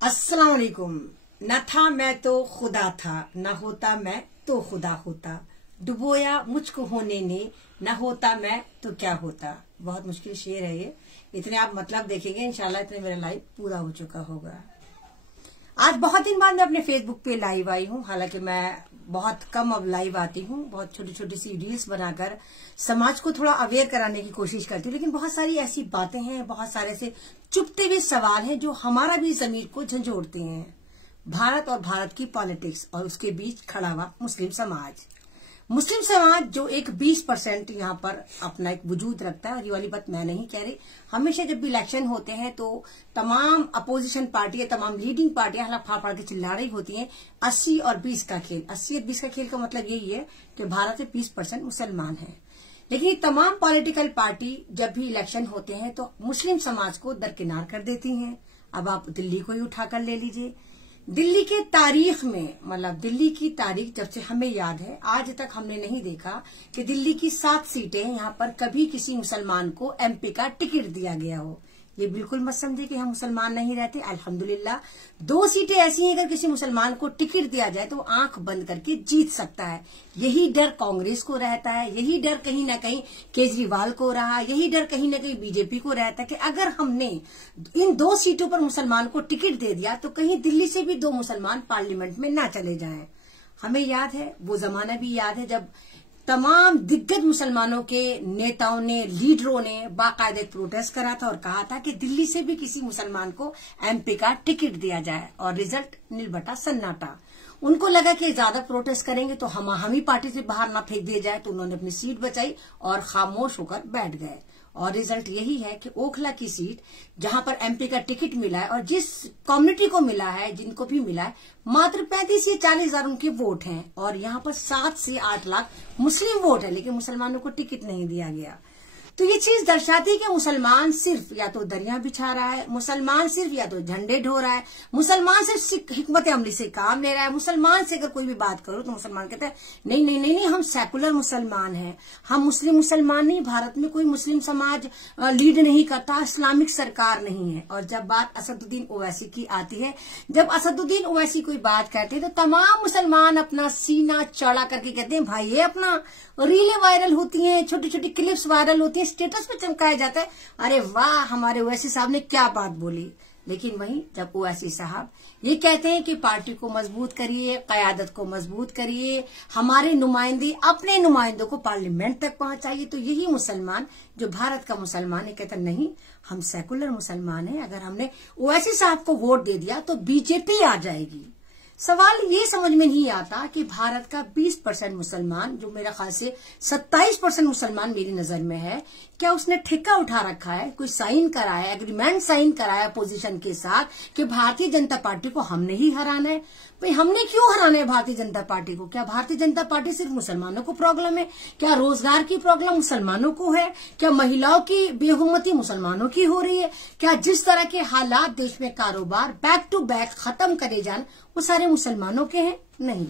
अस्सलाम वालेकुम। न था मैं तो खुदा था, न होता मैं तो खुदा होता। डुबोया मुझको होने ने, न होता मैं तो क्या होता। बहुत मुश्किल शेर है ये। इतने आप मतलब देखेंगे इंशाल्लाह इतने मेरा लाइव पूरा हो चुका होगा। आज बहुत दिन बाद मैं अपने फेसबुक पे लाइव आई हूँ। हालांकि मैं बहुत कम अब लाइव आती हूँ, बहुत छोटी छोटी सी रील्स बनाकर समाज को थोड़ा अवेयर कराने की कोशिश करती हूँ। लेकिन बहुत सारी ऐसी बातें हैं, बहुत सारे ऐसे चुपते हुए सवाल हैं जो हमारा भी जमीर को झंझोड़ते हैं। भारत और भारत की पॉलिटिक्स और उसके बीच खड़ा हुआ मुस्लिम समाज जो एक 20% यहाँ पर अपना एक वजूद रखता है। और ये वाली बात मैं नहीं कह रही। हमेशा जब भी इलेक्शन होते हैं तो तमाम अपोजिशन पार्टियां, तमाम लीडिंग पार्टियां हला फाड़ के चिल्ला रही होती हैं 80 और 20 का खेल। 80 और 20 का खेल का मतलब यही है कि भारत में 20% मुसलमान है। लेकिन ये तमाम पॉलिटिकल पार्टी जब भी इलेक्शन होते हैं तो मुस्लिम समाज को दरकिनार कर देती हैं। अब आप दिल्ली को ही उठाकर ले लीजिए। दिल्ली के तारीख में, मतलब दिल्ली की तारीख जब से हमें याद है आज तक हमने नहीं देखा कि दिल्ली की 7 सीटें यहाँ पर कभी किसी मुसलमान को एमपी का टिकट दिया गया हो। ये बिल्कुल मत समझे कि हम मुसलमान नहीं रहते। अल्हम्दुलिल्लाह 2 सीटें ऐसी हैं, अगर किसी मुसलमान को टिकट दिया जाए तो आंख बंद करके जीत सकता है। यही डर कांग्रेस को रहता है, यही डर कहीं ना कहीं केजरीवाल को रहा, यही डर कहीं ना कहीं बीजेपी को रहता है कि अगर हमने इन 2 सीटों पर मुसलमान को टिकट दे दिया तो कहीं दिल्ली से भी 2 मुसलमान पार्लियामेंट में ना चले जाएं। हमें याद है, वो जमाना भी याद है जब तमाम दिग्गज मुसलमानों के नेताओं ने, लीडरों ने बाकायदे प्रोटेस्ट करा था और कहा था कि दिल्ली से भी किसी मुसलमान को एमपी का टिकट दिया जाए। और रिजल्ट नीलबटा सन्नाटा। उनको लगा कि ज्यादा प्रोटेस्ट करेंगे तो हम ही पार्टी से बाहर ना फेंक दिए जाए, तो उन्होंने अपनी सीट बचाई और खामोश होकर बैठ गए। और रिजल्ट यही है कि ओखला की सीट जहां पर एमपी का टिकट मिला है और जिस कम्युनिटी को मिला है, जिनको भी मिला है, मात्र 35 से 40 हजार उनके वोट हैं। और यहाँ पर 7 से 8 लाख मुस्लिम वोट है, लेकिन मुसलमानों को टिकट नहीं दिया गया। तो ये चीज दर्शाती है कि मुसलमान सिर्फ या तो दरिया बिछा रहा है, मुसलमान सिर्फ या तो झंडे ढो रहा है, मुसलमान सिर्फ हिकमत अमली से काम ले रहा है। मुसलमान से अगर कोई भी बात करो तो मुसलमान कहता है नहीं नहीं नहीं नहीं, हम सेकुलर मुसलमान हैं, हम मुस्लिम मुसलमान नहीं। भारत में कोई मुस्लिम समाज लीड नहीं करता, इस्लामिक सरकार नहीं है। और जब बात असदुद्दीन ओवैसी की आती है, जब असदुद्दीन ओवैसी कोई बात कहते हैं तो तमाम मुसलमान अपना सीना चढ़ा करके कहते हैं भाई ये अपना रीलें वायरल होती हैं, छोटी छोटी क्लिप्स वायरल होती है, स्टेटस पे चमकाया जाता है, अरे वाह हमारे ओवैसी साहब ने क्या बात बोली। लेकिन वहीं जब ओवैसी साहब ये कहते हैं कि पार्टी को मजबूत करिए, कयादत को मजबूत करिए, हमारे नुमाइंदे अपने नुमाइंदों को पार्लियामेंट तक पहुंचाइए, तो यही मुसलमान जो भारत का मुसलमान है कहता नहीं हम सेकुलर मुसलमान हैं, अगर हमने ओवैसी साहब को वोट दे दिया तो बीजेपी आ जाएगी। सवाल ये समझ में नहीं आता कि भारत का 20% मुसलमान, जो मेरा ख्याल से 27% मुसलमान मेरी नजर में है, क्या उसने ठेका उठा रखा है, कोई साइन कराया, एग्रीमेंट साइन कराया अपोजिशन के साथ कि भारतीय जनता पार्टी को हमने ही हराना है। भाई हमने क्यों हराना है भारतीय जनता पार्टी को? क्या भारतीय जनता पार्टी सिर्फ मुसलमानों को प्रॉब्लम है? क्या रोजगार की प्रॉब्लम मुसलमानों को है? क्या महिलाओं की बेहुमती मुसलमानों की हो रही है? क्या जिस तरह के हालात देश में कारोबार बैक टू बैक खत्म करे जान वो सारे मुसलमानों के हैं? नहीं।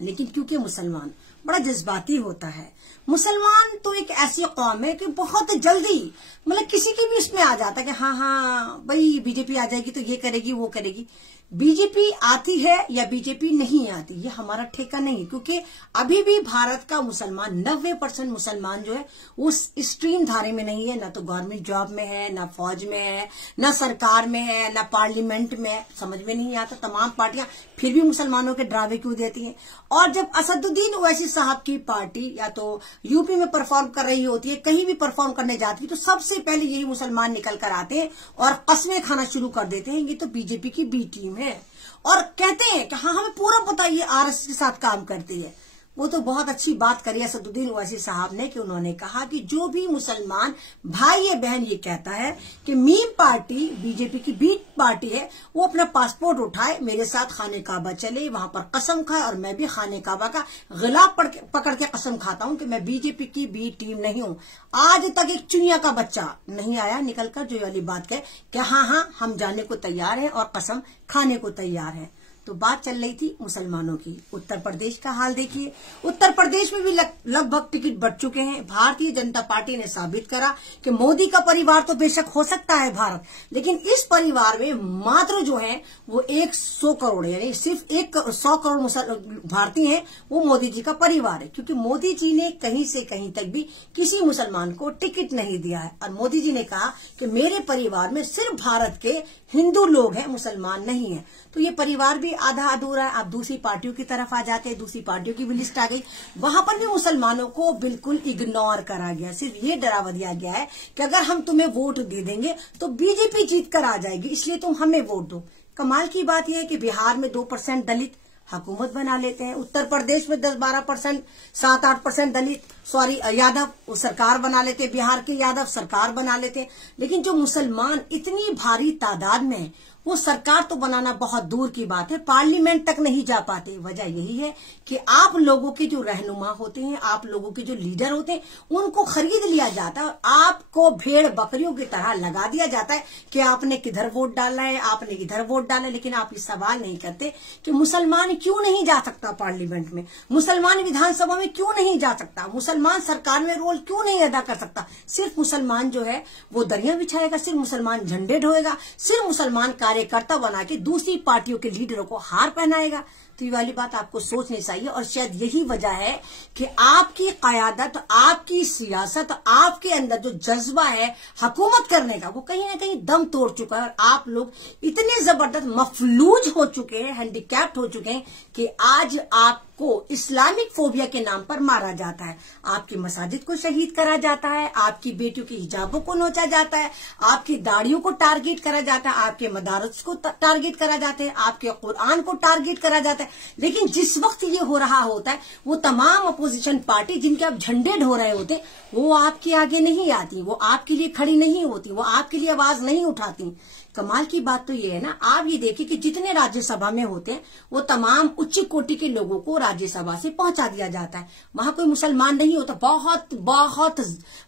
लेकिन क्योंकि मुसलमान बड़ा जज्बाती होता है, मुसलमान तो एक ऐसी कौम है कि बहुत जल्दी मतलब किसी की भी इसमें आ जाता है कि हाँ भाई बीजेपी आ जाएगी तो ये करेगी वो करेगी। बीजेपी आती है या बीजेपी नहीं आती ये हमारा ठेका नहीं, क्योंकि अभी भी भारत का मुसलमान 90% मुसलमान जो है उस स्ट्रीम धारे में नहीं है, ना तो गवर्नमेंट जॉब में है, ना फौज में है, ना सरकार में है, ना पार्लियामेंट में। समझ में नहीं आता तमाम पार्टियां फिर भी मुसलमानों के ड्रावे क्यों देती हैं। और जब असदुद्दीन ओवैसी साहब की पार्टी या तो यूपी में परफॉर्म कर रही होती है, कहीं भी परफॉर्म करने जाती है, तो सबसे पहले यही मुसलमान निकल कर आते हैं और कस्में खाना शुरू कर देते हैं ये तो बीजेपी की बी टीम है। और कहते हैं कि हाँ हमें पूरा पता ये आरएसएस के साथ काम करती है। वो तो बहुत अच्छी बात करी असदुद्दीन ओवैसी साहब ने कि उन्होंने कहा कि जो भी मुसलमान भाई या बहन ये कहता है कि मीम पार्टी बीजेपी की बी पार्टी है, वो अपना पासपोर्ट उठाए, मेरे साथ खाने काबा चले, वहां पर कसम खाए और मैं भी खाने काबा का गिलाफ पकड़ के कसम खाता हूं कि मैं बीजेपी की बी टीम नहीं हूं। आज तक एक चुनिया का बच्चा नहीं आया निकलकर जो वाली बात कहे कि हाँ हम जाने को तैयार हैं और कसम खाने को तैयार हैं। तो बात चल रही थी मुसलमानों की। उत्तर प्रदेश का हाल देखिए, उत्तर प्रदेश में भी लगभग टिकट बढ़ चुके हैं। भारतीय जनता पार्टी ने साबित करा कि मोदी का परिवार तो बेशक हो सकता है भारत, लेकिन इस परिवार में मात्र जो है वो 100 करोड़ यानी सिर्फ 100 करोड़ भारतीय हैं, वो मोदी जी का परिवार है। क्योंकि मोदी जी ने कहीं से कहीं तक भी किसी मुसलमान को टिकट नहीं दिया है, और मोदी जी ने कहा कि मेरे परिवार में सिर्फ भारत के हिंदू लोग हैं, मुसलमान नहीं है। तो ये परिवार भी आधा अधूरा है। आप दूसरी पार्टियों की तरफ आ जाते हैं, दूसरी पार्टियों की भी लिस्ट आ गई, वहां पर भी मुसलमानों को बिल्कुल इग्नोर करा गया। सिर्फ ये डरावा दिया गया है कि अगर हम तुम्हें वोट दे देंगे तो बीजेपी जीत कर आ जाएगी, इसलिए तुम हमें वोट दो। कमाल की बात यह है कि बिहार में 2% दलित हुकूमत बना लेते हैं, उत्तर प्रदेश में 10-12%, 7-8% यादव वो सरकार बना लेते हैं, बिहार के यादव सरकार बना लेते हैं। लेकिन जो मुसलमान इतनी भारी तादाद में है, वो सरकार तो बनाना बहुत दूर की बात है, पार्लियामेंट तक नहीं जा पाते। वजह यही है कि आप लोगों के जो रहनुमा होते हैं, आप लोगों के जो लीडर होते हैं, उनको खरीद लिया जाता है और आपको भेड़ बकरियों की तरह लगा दिया जाता है कि आपने किधर वोट डालना है, आपने किधर वोट डालना है। लेकिन आप ये सवाल नहीं करते कि मुसलमान क्यों नहीं जा सकता पार्लियामेंट में, मुसलमान विधानसभा में क्यों नहीं जा सकता, मुसलमान सरकार में रोल क्यों नहीं अदा कर सकता। सिर्फ मुसलमान जो है वो दरिया बिछाएगा, सिर्फ मुसलमान झंडे ढोएगा, सिर्फ मुसलमान कार्यकर्ता बना के दूसरी पार्टियों के लीडरों को हार पहनाएगा। तो ये वाली बात आपको सोचनी चाहिए। और शायद यही वजह है कि आपकी क़यादत, आपकी सियासत, आपके अंदर जो जज्बा है हुकूमत करने का, वो कहीं ना कहीं दम तोड़ चुका है। और आप लोग इतने जबरदस्त मफलूज हो चुके हैं, हैंडीकैप्ड हो चुके हैं कि आज आपको इस्लामिक फोबिया के नाम पर मारा जाता है, आपकी मसाजिद को शहीद करा जाता है, आपकी बेटियों की हिजाबों को नोचा जाता है, आपकी दाढ़ियों को टारगेट करा जाता है, आपके मदारस को टारगेट करा जाते हैं, आपके कुरान को टारगेट करा जाता है। लेकिन जिस वक्त ये हो रहा होता है, वो तमाम अपोजिशन पार्टी जिनके आप झंडे ढो रहे होते हैं, वो आपके आगे नहीं आती, वो आपके लिए खड़ी नहीं होती, वो आपके लिए आवाज नहीं उठाती। कमाल की बात तो ये है ना, आप ये देखिए कि जितने राज्यसभा में होते हैं वो तमाम उच्च कोटि के लोगों को राज्यसभा से पहुंचा दिया जाता है। वहां कोई मुसलमान नहीं होता, बहुत बहुत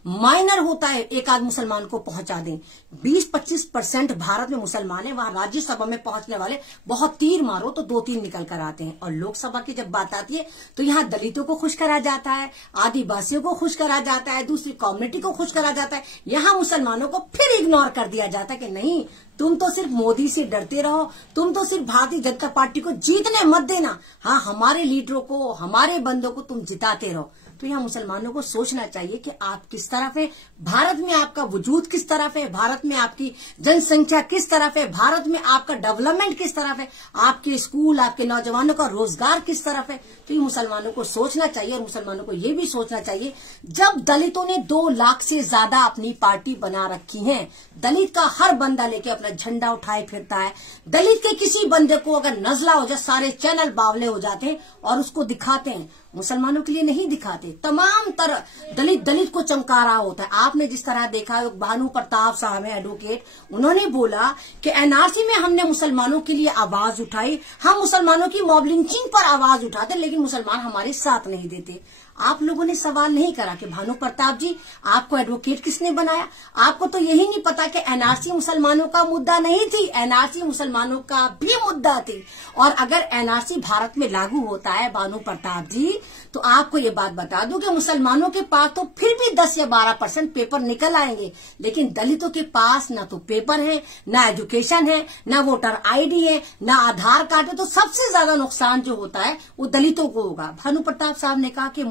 माइनर होता है एक आध मुसलमान को पहुंचा दें। 20-25% भारत में मुसलमान है, वहां राज्यसभा में पहुंचने वाले बहुत तीर मारो तो 2-3 निकल कर आते हैं। और लोकसभा की जब बात आती है तो यहाँ दलितों को खुश करा जाता है, आदिवासियों को खुश करा जाता है, दूसरी कम्युनिटी को खुश करा जाता है। यहाँ मुसलमानों को फिर इग्नोर कर दिया जाता है कि नहीं, तुम तो सिर्फ मोदी से डरते रहो, तुम तो सिर्फ भारतीय जनता पार्टी को जीतने मत देना, हाँ हमारे लीडरों को, हमारे बंदों को तुम जिताते रहो। तो यहाँ मुसलमानों को सोचना चाहिए कि आप किस तरफ है, भारत में आपका वजूद किस तरफ है, भारत में आपकी जनसंख्या किस तरफ है, भारत में आपका डेवलपमेंट किस तरफ है, आपके स्कूल, आपके नौजवानों का रोजगार किस तरफ है। तो ये मुसलमानों को सोचना चाहिए। और मुसलमानों को ये भी सोचना चाहिए, जब दलितों ने 2 लाख से ज्यादा अपनी पार्टी बना रखी है, दलित का हर बंदा लेके अपना झंडा उठाए फिरता है, दलित के किसी बंदे को अगर नजला हो जाए सारे चैनल बावले हो जाते हैं और उसको दिखाते हैं, मुसलमानों के लिए नहीं दिखाते। तमाम तरह दलित को चमका रहा होता है। आपने जिस तरह देखा, भानु प्रताप साहब है एडवोकेट, उन्होंने बोला कि एनआरसी में हमने मुसलमानों के लिए आवाज उठाई, हम मुसलमानों की मॉब लिंचिंग पर आवाज उठाते, लेकिन मुसलमान हमारे साथ नहीं देते। आप लोगों ने सवाल नहीं करा कि भानु प्रताप जी आपको एडवोकेट किसने बनाया? आपको तो यही नहीं पता कि एनआरसी मुसलमानों का मुद्दा नहीं थी, एनआरसी मुसलमानों का भी मुद्दा थी। और अगर एनआरसी भारत में लागू होता है भानु प्रताप जी, तो आपको ये बात बता दूं कि मुसलमानों के पास तो फिर भी 10 या 12% पेपर निकल आएंगे, लेकिन दलितों के पास ना तो पेपर है, ना एजुकेशन है, ना वोटर आईडी है, ना आधार कार्ड है। तो सबसे ज्यादा नुकसान जो होता है वो दलितों को होगा। भानु प्रताप साहब ने कहा कि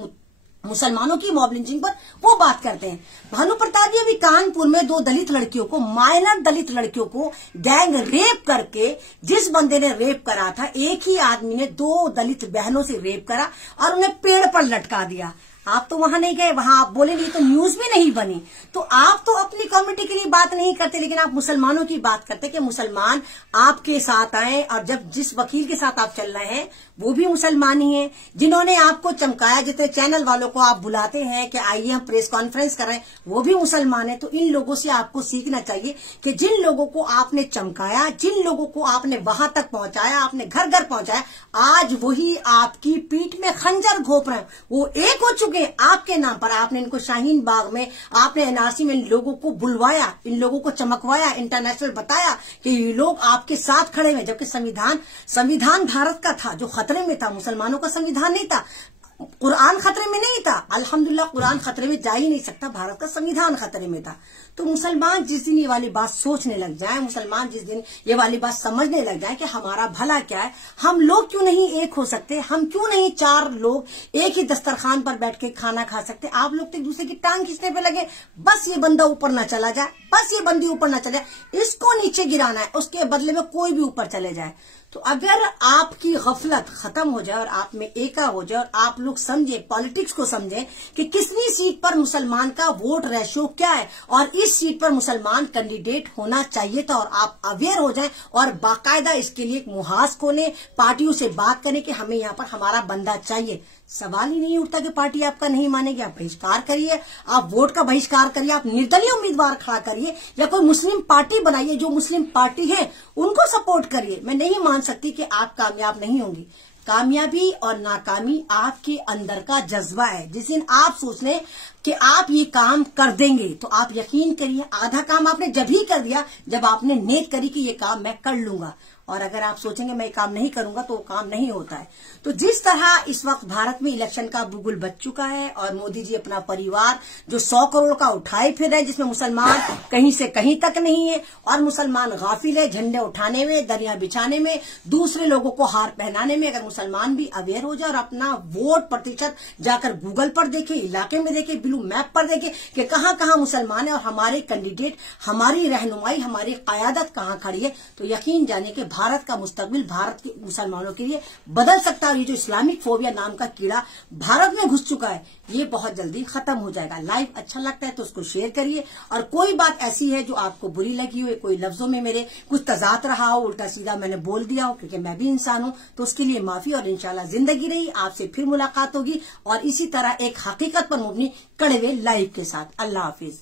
मुसलमानों की मॉब लिंचिंग पर वो बात करते हैं। भानु प्रताप जी अभी कानपुर में 2 दलित लड़कियों को, माइनर दलित लड़कियों को गैंग रेप करके, जिस बंदे ने रेप करा था, एक ही आदमी ने 2 दलित बहनों से रेप करा और उन्हें पेड़ पर लटका दिया। आप तो वहां नहीं गए, वहां आप बोले नहीं तो न्यूज भी नहीं बनी। तो आप तो अपनी कम्युनिटी के लिए बात नहीं करते, लेकिन आप मुसलमानों की बात करते कि मुसलमान आपके साथ आए। और जब जिस वकील के साथ आप चल रहे हैं वो भी मुसलमान ही है, जिन्होंने आपको चमकाया, जितने चैनल वालों को आप बुलाते हैं कि आइए हम प्रेस कॉन्फ्रेंस कर रहे हैं, वो भी मुसलमान है। तो इन लोगों से आपको सीखना चाहिए कि जिन लोगों को आपने चमकाया, जिन लोगों को आपने वहां तक पहुंचाया, आपने घर घर पहुंचाया, आज वही आपकी पीठ में खंजर घोंप रहे हैं। वो एक हो चुके में आपके नाम पर आपने इनको शाहीन बाग में, आपने एनआरसी में इन लोगों को बुलवाया, इन लोगों को चमकवाया, इंटरनेशनल बताया कि ये लोग आपके साथ खड़े हुए, जबकि संविधान भारत का था जो खतरे में था, मुसलमानों का संविधान नहीं था। कुरान खतरे में नहीं था, अल्हम्दुलिल्लाह कुरान खतरे में जा ही नहीं सकता, भारत का संविधान खतरे में था। तो मुसलमान जिस दिन ये वाली बात सोचने लग जाए, मुसलमान जिस दिन ये वाली बात समझने लग जाए कि हमारा भला क्या है, हम लोग क्यों नहीं एक हो सकते, हम क्यों नहीं 4 लोग एक ही दस्तरखान पर बैठ के खाना खा सकते, आप लोग तो एक दूसरे की टांग खींचने पे लगे, बस ये बंदा ऊपर ना चला जाए, बस ये बंदी ऊपर ना चले जाए, इसको नीचे गिराना है, उसके बदले में कोई भी ऊपर चले जाए। तो अगर आपकी गफलत खत्म हो जाए और आप में एका हो जाए और आप लोग समझे, पॉलिटिक्स को समझे कि किसनी सीट पर मुसलमान का वोट रेशियो क्या है और इस सीट पर मुसलमान कैंडिडेट होना चाहिए था, और आप अवेयर हो जाएं और बाकायदा इसके लिए एक मुहाज खोलें, पार्टियों से बात करें कि हमें यहाँ पर हमारा बंदा चाहिए। सवाल ही नहीं उठता कि पार्टी आपका नहीं मानेगी, आप बहिष्कार करिए, आप वोट का बहिष्कार करिए, आप निर्दलीय उम्मीदवार खड़ा करिए या कोई मुस्लिम पार्टी बनाइए, जो मुस्लिम पार्टी है उनको सपोर्ट करिए। मैं नहीं मान सकती कि आप कामयाब नहीं होंगी। कामयाबी और नाकामी आपके अंदर का जज्बा है। जिस दिन आप सोच लें कि आप ये काम कर देंगे तो आप यकीन करिए आधा काम आपने जब ही कर दिया जब आपने नीयत करी कि ये काम मैं कर लूंगा, और अगर आप सोचेंगे मैं ये काम नहीं करूंगा तो वो काम नहीं होता है। तो जिस तरह इस वक्त भारत में इलेक्शन का बुलबुल बज चुका है और मोदी जी अपना परिवार जो 100 करोड़ का उठाए फिर रहे, जिसमें मुसलमान कहीं से कहीं तक नहीं है और मुसलमान गाफिल है झंडे उठाने में, दरिया बिछाने में, दूसरे लोगों को हार पहनाने में। अगर मुसलमान भी अवेयर हो जाए और अपना वोट प्रतिशत जाकर गूगल पर देखे, इलाके में देखे, ब्लू मैप पर देखे कि कहां कहां मुसलमान है और हमारे कैंडिडेट, हमारी रहनुमाई, हमारी कयादत कहां खड़ी है, तो यकीन जाने के भारत का मुस्तकबिल भारत के मुसलमानों के लिए बदल सकता है। ये जो इस्लामिक फोबिया नाम का कीड़ा भारत में घुस चुका है ये बहुत जल्दी खत्म हो जाएगा। लाइव अच्छा लगता है तो उसको शेयर करिए, और कोई बात ऐसी है जो आपको बुरी लगी हो, कोई लफ्जों में मेरे कुछ तजाद रहा हो, उल्टा सीधा मैंने बोल दिया हो, क्योंकि मैं भी इंसान हूं, तो उसके लिए माफी। और इंशाल्लाह जिंदगी रही आपसे फिर मुलाकात होगी और इसी तरह एक हकीकत पर मुबनी कड़वे लाइव के साथ। अल्लाह हाफिज।